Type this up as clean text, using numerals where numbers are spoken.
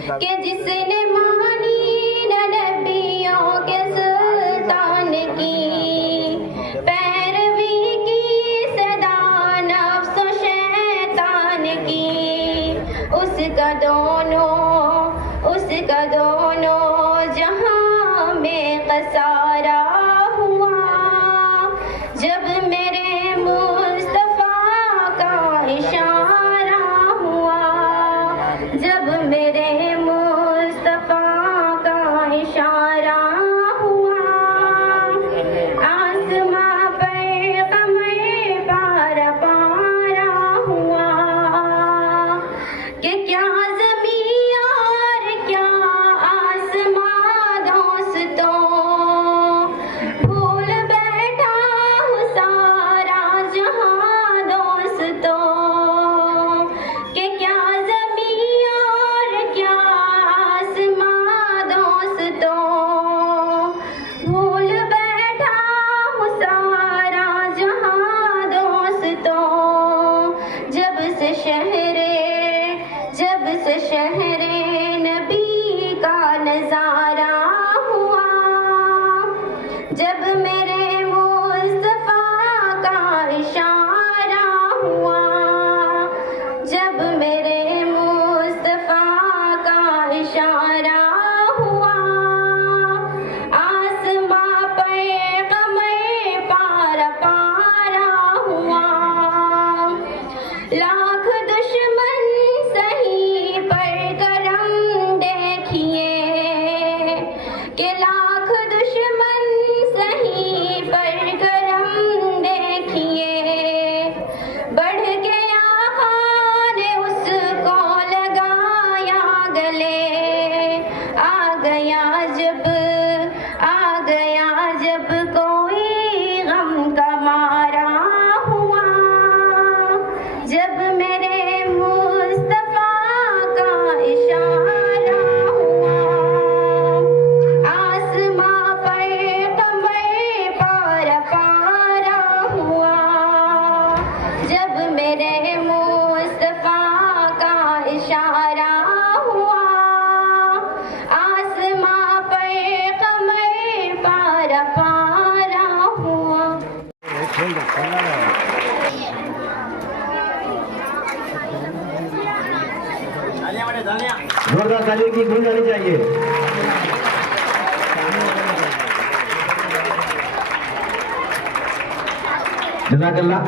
کہ جس نے مانی نہ نبیوں کے سلطان کی، پیروی کی صدا نفس و شیطان کی، اس کا دونوں جہاں میں خسارہ ہوا، جب میرے مصطفیٰ کا اشارہ ہوا، جب میرے مصطفیٰ کا اشارہ ہوا، آسماں پر قمر پارا پارا ہوا، کہ کیا زمین اور کیا آسماں دوستوں، بھول بیٹھا ہوں سارا جہاں دوستوں، کہ کیا زمین اور کیا آسماں دوستوں، بھول بیٹھا ہوں سارا جہاں دوستوں، جب سے شہر نبی کا نظارہ ہوا، جب میرے مصطفیٰ کا اشارہ ہوا، جب میرے مصطفیٰ کا اشارہ ہوا، آسماں پر قمر پارا پارا ہوا، لاکھ دشمن سہی پر کرم دیکھیے، کہ لاکھ دشمن سہی پر کرم دیکھیے، بڑھ کے آقا نے اس کو لگایا گلے، آ گیا جب کوئی غم کا مارا ہوا، جب میرے مصطفیٰ کا اشارہ ہوا، آسماں پر قمر پارا پارا ہوا، جب میرے مصطفیٰ کا اشارہ ہوا، آسماں پر قمر پارا پارا ہوا۔ زوردار تالیوں کی گونج آنی چاہیے۔ جزاک اللہ۔